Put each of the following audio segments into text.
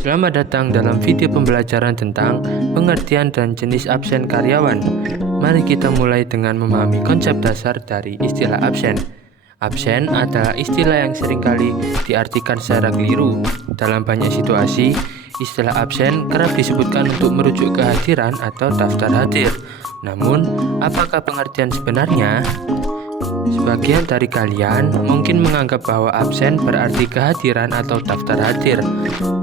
Selamat datang dalam video pembelajaran tentang pengertian dan jenis absen karyawan. Mari kita mulai dengan memahami konsep dasar dari istilah absen. Absen adalah istilah yang seringkali diartikan secara keliru. Dalam banyak situasi, istilah absen kerap disebutkan untuk merujuk kehadiran atau daftar hadir. Namun, apakah pengertian sebenarnya? Sebagian dari kalian mungkin menganggap bahwa absen berarti kehadiran atau daftar hadir.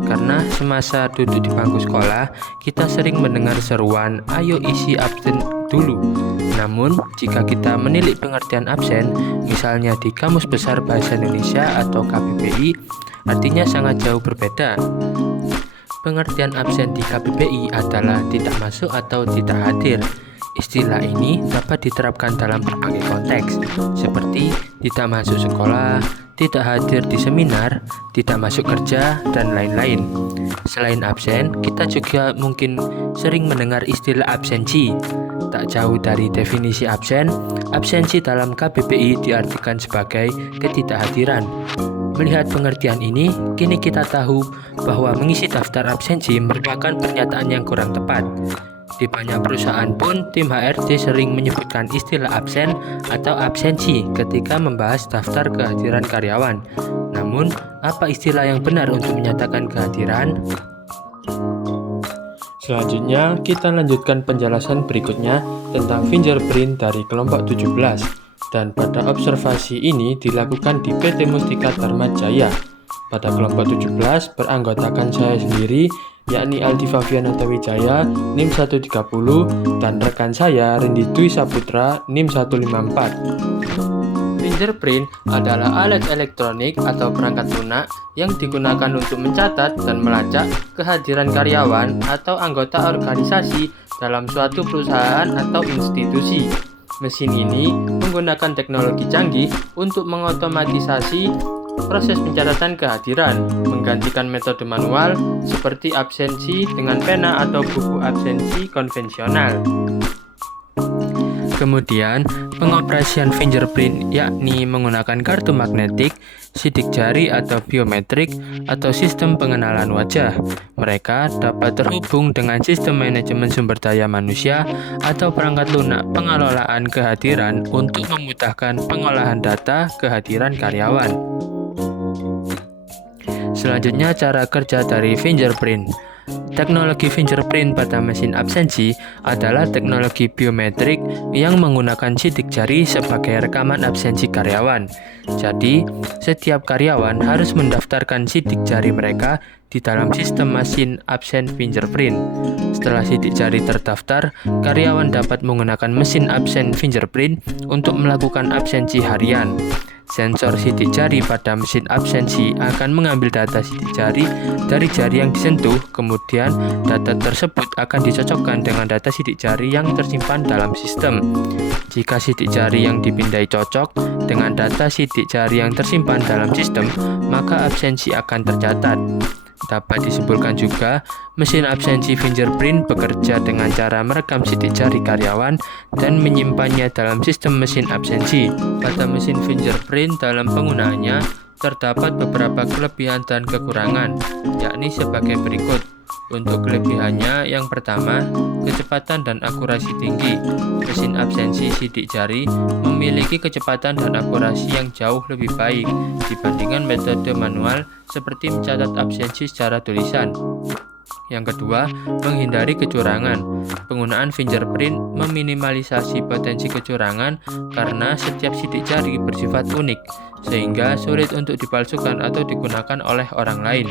Karena semasa duduk di bangku sekolah, kita sering mendengar seruan, "Ayo isi absen dulu." Namun, jika kita menilik pengertian absen, misalnya di Kamus Besar Bahasa Indonesia atau KBBI, artinya sangat jauh berbeda. Pengertian absen di KBBI adalah tidak masuk atau tidak hadir. Istilah ini dapat diterapkan dalam berbagai konteks, seperti tidak masuk sekolah, tidak hadir di seminar, tidak masuk kerja, dan lain-lain. Selain absen, kita juga mungkin sering mendengar istilah absensi. Tak jauh dari definisi absen, absensi dalam KBBI diartikan sebagai ketidakhadiran. Melihat pengertian ini, kini kita tahu bahwa mengisi daftar absensi merupakan pernyataan yang kurang tepat. Di banyak perusahaan pun, tim HRD sering menyebutkan istilah absen atau absensi ketika membahas daftar kehadiran karyawan. Namun, apa istilah yang benar untuk menyatakan kehadiran? Selanjutnya, kita lanjutkan penjelasan berikutnya tentang fingerprint dari kelompok 17. Dan pada observasi ini dilakukan di PT Mustika Dharma Jaya. Pada kelompok 17 beranggotakan saya sendiri, yakni Aldi Favianata Wijaya, NIM 130, dan rekan saya Rendi Dwi Saputra, NIM 154. Fingerprint adalah alat elektronik atau perangkat lunak yang digunakan untuk mencatat dan melacak kehadiran karyawan atau anggota organisasi dalam suatu perusahaan atau institusi. Mesin ini menggunakan teknologi canggih untuk mengotomatisasi proses pencatatan kehadiran, menggantikan metode manual seperti absensi dengan pena atau buku absensi konvensional. Kemudian, pengoperasian fingerprint yakni menggunakan kartu magnetik, sidik jari atau biometrik, atau sistem pengenalan wajah. Mereka dapat terhubung dengan sistem manajemen sumber daya manusia atau perangkat lunak pengelolaan kehadiran untuk memudahkan pengolahan data kehadiran karyawan. Selanjutnya, cara kerja dari fingerprint. Teknologi fingerprint pada mesin absensi adalah teknologi biometrik yang menggunakan sidik jari sebagai rekaman absensi karyawan. Jadi, setiap karyawan harus mendaftarkan sidik jari mereka di dalam sistem mesin absen fingerprint. Setelah sidik jari terdaftar, karyawan dapat menggunakan mesin absen fingerprint untuk melakukan absensi harian. Sensor sidik jari pada mesin absensi akan mengambil data sidik jari dari jari yang disentuh, kemudian data tersebut akan dicocokkan dengan data sidik jari yang tersimpan dalam sistem. Jika sidik jari yang dipindai cocok dengan data sidik jari yang tersimpan dalam sistem, maka absensi akan tercatat. Dapat disimpulkan juga, mesin absensi fingerprint bekerja dengan cara merekam sidik jari karyawan dan menyimpannya dalam sistem mesin absensi. Pada mesin fingerprint dalam penggunaannya, terdapat beberapa kelebihan dan kekurangan, yakni sebagai berikut. Untuk kelebihannya, yang pertama, kecepatan dan akurasi tinggi. Mesin absensi sidik jari memiliki kecepatan dan akurasi yang jauh lebih baik dibandingkan metode manual seperti mencatat absensi secara tulisan. Yang kedua, menghindari kecurangan. Penggunaan fingerprint meminimalisasi potensi kecurangan karena setiap sidik jari bersifat unik, sehingga sulit untuk dipalsukan atau digunakan oleh orang lain.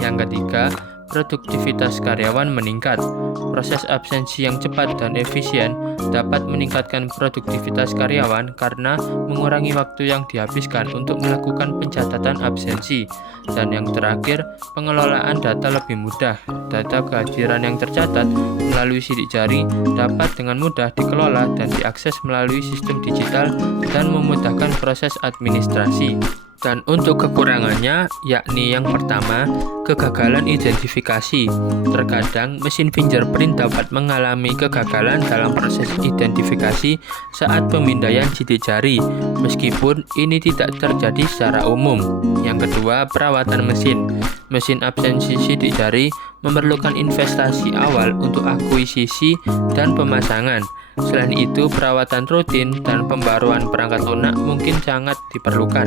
Yang ketiga, produktivitas karyawan meningkat. Proses absensi yang cepat dan efisien dapat meningkatkan produktivitas karyawan karena mengurangi waktu yang dihabiskan untuk melakukan pencatatan absensi. Dan yang terakhir, pengelolaan data lebih mudah. Data kehadiran yang tercatat melalui sidik jari dapat dengan mudah dikelola dan diakses melalui sistem digital dan memudahkan proses administrasi. Dan untuk kekurangannya, yakni yang pertama, kegagalan identifikasi. Terkadang mesin fingerprint dapat mengalami kegagalan dalam proses identifikasi saat pemindaian sidik jari, meskipun ini tidak terjadi secara umum. Yang kedua, perawatan mesin. Mesin absensi sidik jari memerlukan investasi awal untuk akuisisi dan pemasangan. Selain itu, perawatan rutin dan pembaruan perangkat lunak mungkin sangat diperlukan.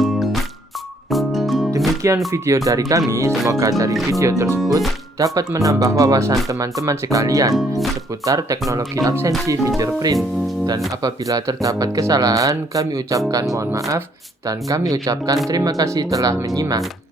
Demikian video dari kami, semoga dari video tersebut dapat menambah wawasan teman-teman sekalian seputar teknologi absensi fingerprint. Dan apabila terdapat kesalahan, kami ucapkan mohon maaf dan kami ucapkan terima kasih telah menyimak.